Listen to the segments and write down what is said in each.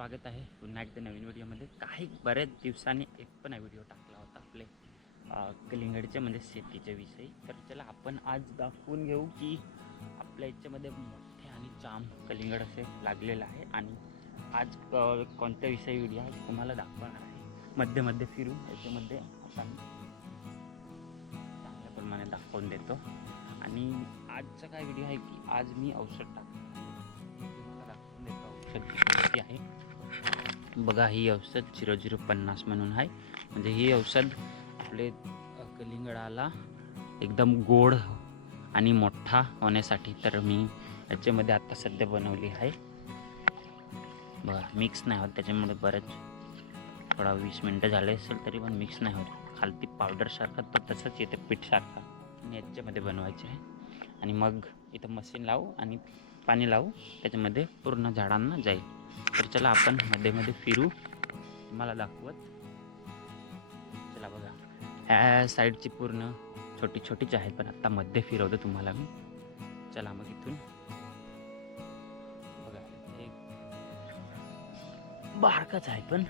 स्वागत आहे पुन्हा एकदा नवीन व्हिडिओमध्ये। काही बऱ्याच दिवसांनी एक पण व्हिडिओ टाकला होता आपले कलिंगडचे म्हणजे शेतीच्या विषयी। तर चला आपण आज दाखवून घेऊ की आपल्या याच्यामध्ये मोठे आणि जाम कलिंगड असे लागलेले आहे आणि आज कोणत्या विषयी व्हिडिओ आहे तुम्हाला दाखवणार आहे। मध्ये मध्ये फिरू याच्यामध्ये आपण चांगल्या प्रमाणे दाखवून देतो। आणि आजचा काय व्हिडिओ आहे की आज मी औषध दाखवून देतो। औषध आहे बघा, ही औषध 0050 म्हणून आहे। म्हणजे ही औषध आपले कलिंगडाला एकदम गोड आणि मोठा होण्यासाठी तर मी याच्यामध्ये आता सध्या बनवली आहे बघा। मिक्स नाही होत त्याच्यामुळे बरेच थोडा 20 मिनिटं झाले असेल तरी पण मिक्स नाही होत। खालती पावडर सारखा तो तसंच येते पीठ सारखा आणि याच्यामध्ये बनवायचे आहे। आणि मग इथं मशीन लावू आणि पाणी लावू त्याच्यामध्ये पूर्ण झाडांना जाईल। तर चला आपण मध्ये मध्ये फिरू तुम्हाला दाखवत। चला बघा, ह्या साईडची पूर्ण छोटी छोटीच आहे पण आता मध्ये फिरवतो तुम्हाला मी। चला मग इथून बघा, एक बारकाच आहे पण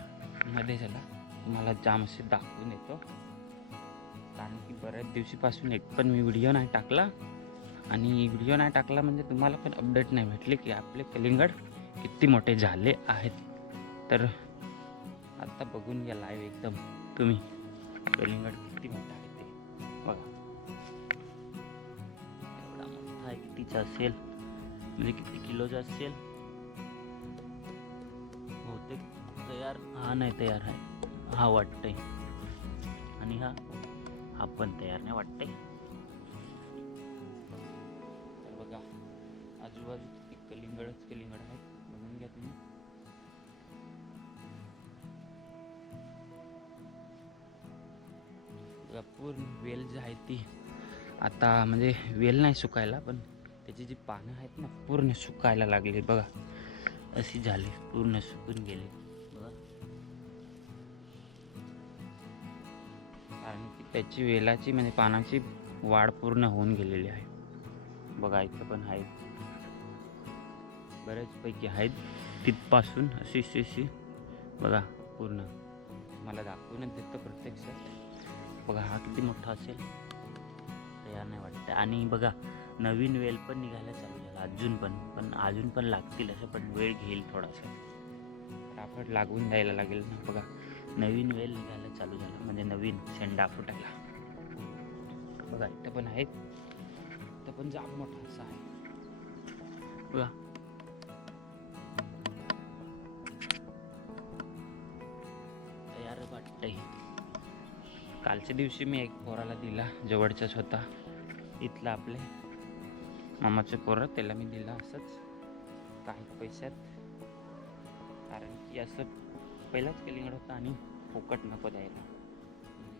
मध्ये चला तुम्हाला जाम असे दाखवून येतो। कारण की बऱ्याच दिवशीपासून एक पण मी व्हिडिओ नाही टाकला आणि व्हिडिओ नाही टाकला म्हणजे तुम्हाला पण अपडेट नाही भेटले की आपले कलिंगड किती मोठे झाले आहेत। तर आता बघून घ्या लाईव्ह एकदम तुम्ही कलिंगड किती मोठा आहे ते बघा। एवढा मोठा आहे, कितीचा असेल म्हणजे किती किलोचा असेल बहुतेक। तयार हा नाही तयार आहे, हा वाटतंय आणि हा पण तयार नाही वाटतंय। तर बघा आजूबाजू किती कलिंगडच कलिंगड आहेत, बघून घ्या तुम्ही। पूर्ण वेल जी आहे ती आता म्हणजे वेल नाही सुकायला पण त्याची जी पानं आहेत ना पूर्ण सुकायला लागली बघा। अशी झाली, पूर्ण सुकून गेली बघा। कारण की त्याची वेलाची म्हणजे पानाची वाढ पूर्ण होऊन गेलेली आहे बघा। इथं पण आहेत बरेच पैकी आहेत तिथपासून अशी बघा पूर्ण मला दाखवूनच देतो प्रत्यक्षात बघा। हा किती मोठा असेल तयार नाही वाटतं। आणि बघा नवीन वेल पण निघायला चालू झाला अजून पण लागतील असं, पण वेळ घेईल थोडासा। फटाफट लागून द्यायला लागेल ना बघा। नवीन वेल निघायला चालू झाला म्हणजे नवीन शेंडा फुटायला बघा। इथं पण आहेत, इथं पण जाम मोठा असा आहे बघा। तयार वाटतंय। कालच्या दिवशी मी एक पोराला दिला, जवळचाच होता इथला आपले मामाचे पोरं, त्याला मी दिला असंच काही पैशात। कारण की असं पहिलाच कलिंगड होता आणि फुकट नको द्यायला,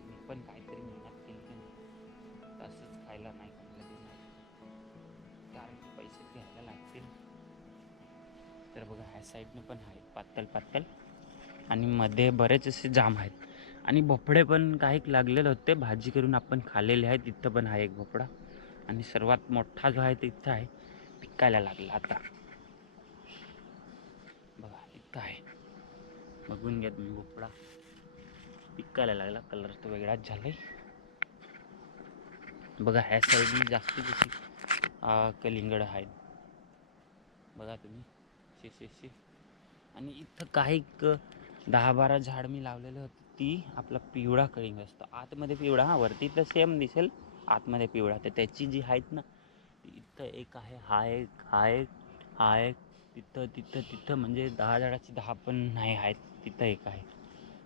मी पण काहीतरी मेहनत केली की नाही असंच खायला नाही कोणाला देणार, कारण की पैसे घ्यायला लागतील। तर बघा ह्या साईडनं पण आहेत पातळ पातळ आणि मध्ये बरेच असे जाम आहेत आणि भोपळे पण काही लागलेले होते, भाजी करून आपण खाल्लेले आहेत। तिथं पण आहे एक भोपळा आणि सर्वात मोठा जो आहे तिथं आहे, पिकायला लागला आता बघा। इथं आहे, बघून घ्या तुम्ही, भोपळा पिकायला लागला, कलर तो वेगळाच झालाय बघा। ह्या साईडने जास्तीत अशी कलिंगड आहेत बघा तुम्ही शी। आणि इथं काही 10-12 झाड मी लावलेले होते, ती आपला पिवळा कलिंगड असतो आतमध्ये पिवळा, हा वरती तर सेम दिसेल आतमध्ये पिवळा। तर त्याची जी आहेत ना इथं एक आहे, हा एक तिथं म्हणजे 10 झाडाची 10 पण नाही आहेत, तिथं एक आहे।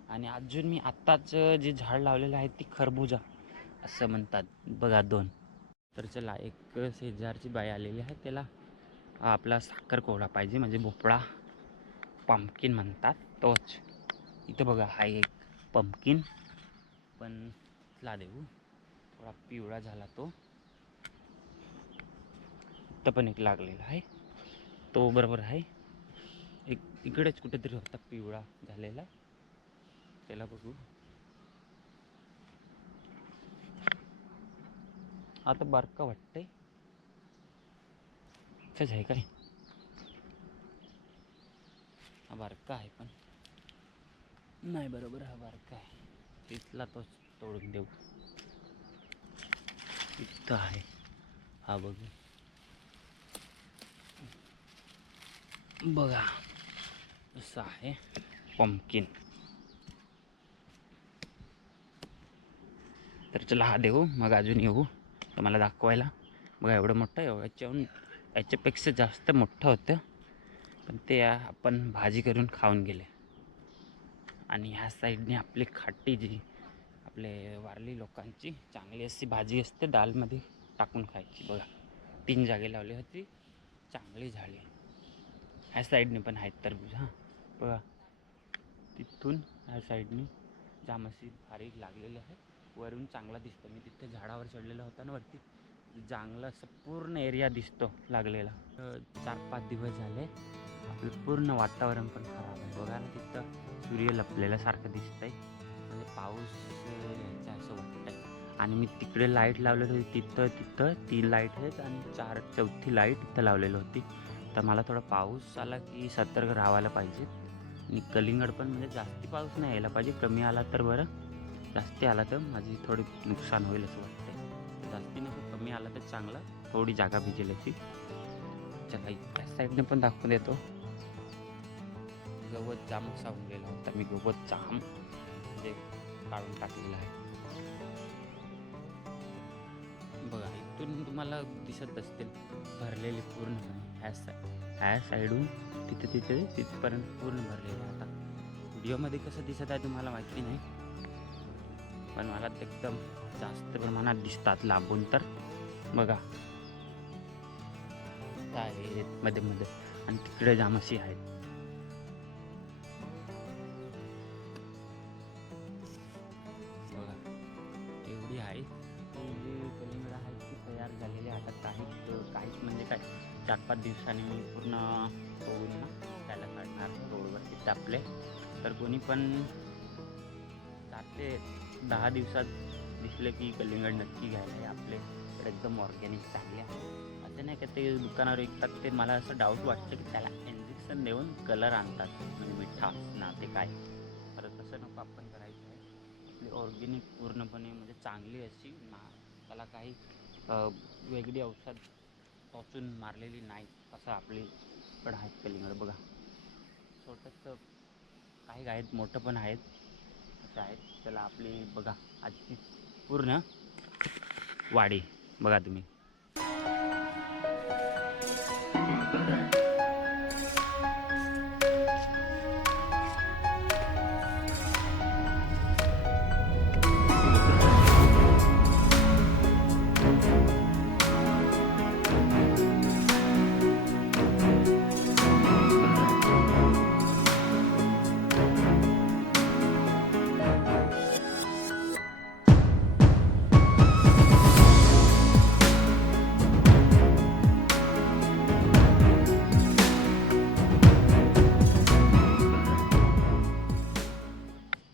आणि अजून मी आत्ताच जे झाड लावलेलं आहे ती खरबुजा असं म्हणतात बघा 2। तर चला, एक शेजारची बाई आलेली आहे, त्याला आपला साखर कोहळा पाहिजे म्हणजे भोपळा पंपकिन म्हणतात तोच। इथं बघा हा एक पंपकिन पण ला देऊ, थोडा पिवळा झाला तो। इथं पण एक लागलेला आहे, तो बरोबर आहे। एक इकडेच कुठेतरी होता पिवळा झालेला, त्याला बघू। आता बारका वाटतंय, इथंच आहे काय हा बारका आहे पण नाही, बरोबर हा बारका आहे. तिथला तोच तोडून देऊ. इथं आहे हा, बघू बघा असं आहे पंपकिन. तर चला हा देऊ, मग अजून येऊ तुम्हाला दाखवायला. बघा एवढं मोठं, एवढ्याच्याहून याच्यापेक्षा जास्त मोठं होतं, पण ते आपण भाजी करून खाऊन गेले. आणि ह्या साईडने आपली खाटी जी आपले वारली लोकांची चांगली अशी भाजी असते, दालमध्ये टाकून खायची. बघा 3 जागे लावली होती, चांगली झाली. ह्या साईडने पण आहेत टरबूज. हां बघा तिथून ह्या साईडने जाम अशी भारी लागलेली आहे. वरून चांगला दिसतं. मी तिथे झाडावर चढलेला होता ना वरती, चांगलं असं पूर्ण एरिया दिसतो लागलेला. 4-5 दिवस झाले, आपलं पूर्ण वातावरण पण खराब आहे. बघा ना तिथं सूर्य लपलेल्यासारखं दिसतंय, म्हणजे पाऊस यायचा असं वाटतंय. आणि मी तिकडे लाईट लावलेली होती, तिथं 3 लाईट आहेत आणि 4थी लाईट इथं लावलेली होती. तर मला थोडा पाऊस आला की सतर्क राहायला पाहिजे. आणि कलिंगड पण म्हणजे जास्ती पाऊस नाही यायला पाहिजे, कमी आला तर बरं, जास्ती आला तर माझी थोडी नुकसान होईल असं वाटतंय. जास्ती नको, कमी आला तर चांगला, थोडी जागा भिजेल अशी. चला त्या साईडने पण दाखवून देतो. गवत जाम सावून गेला होता, मी गवत जाम म्हणजे काढून टाकलेलं आहे. बघा इथून तुम्हाला दिसत असतील भरलेले पूर्णपणे ह्या साईडून तिथपर्यंत पूर्ण भरलेले. आता व्हिडिओमध्ये कसं दिसत आहे तुम्हाला माहिती नाही, पण मला एकदम जास्त प्रमाणात दिसतात लांबून. तर बघा आहेत मध्ये मध्ये, आणि तिकडे जामशी आहेत. बघा एवढी आहे कलिंगड आहेत ती तयार झालेली. आता काहीच म्हणजे काय 4-5 दिवसांनी मी पूर्ण तोडून ना त्याला काढणार रोडवर तिथे आपले. तर कोणी पण 4 ते 10 दिवसात दिसले की कलिंगड नक्की घ्यायला आहे. आपले तर एकदम ऑर्गॅनिक चांगले आहे. असं नाही का ते दुकानावर विकतात, ते मला असं डाऊट वाटतं की त्याला इंजेक्शन देऊन कलर आणतात, म्हणजे मिठा ना ते काय. तर तसं नको आपण करायचं आहे. आपली ऑर्गॅनिक पूर्णपणे म्हणजे चांगली अशी ना, त्याला काही वेगळी औषध टोचून मारलेली नाही, असं आपलीकडं आहेत कलिंगड. बघा छोटंसं काही आहेत, मोठं पण आहेत, असं आहेत. त्याला आपली बघा आजची पूर्ण वाडी बघा तुम्ही.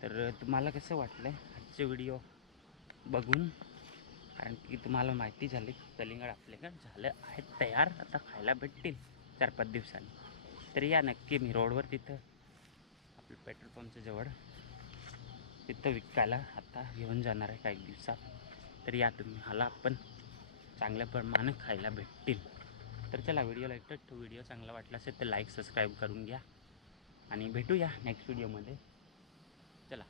तर तुम्हाला कसं वाटलं आजचे व्हिडिओ बघून? कारण की तुम्हाला माहिती झाली की कलिंगड आपल्याकडे झालं आहेत तयार, आता खायला भेटतील 4-5 दिवसांनी. तर या नक्की, मी रोडवर तिथं आपलं पेट्रोल पंपच्या जवळ तिथं विकायला आता घेऊन जाणार आहे काही दिवसात. तर या तुम्ही, मला पण चांगल्या प्रमाणे खायला भेटतील. तर चला व्हिडिओला एकटं, व्हिडिओ चांगला वाटला असेल तर लाईक सबस्क्राईब करून घ्या, आणि भेटूया नेक्स्ट व्हिडिओमध्ये. चला.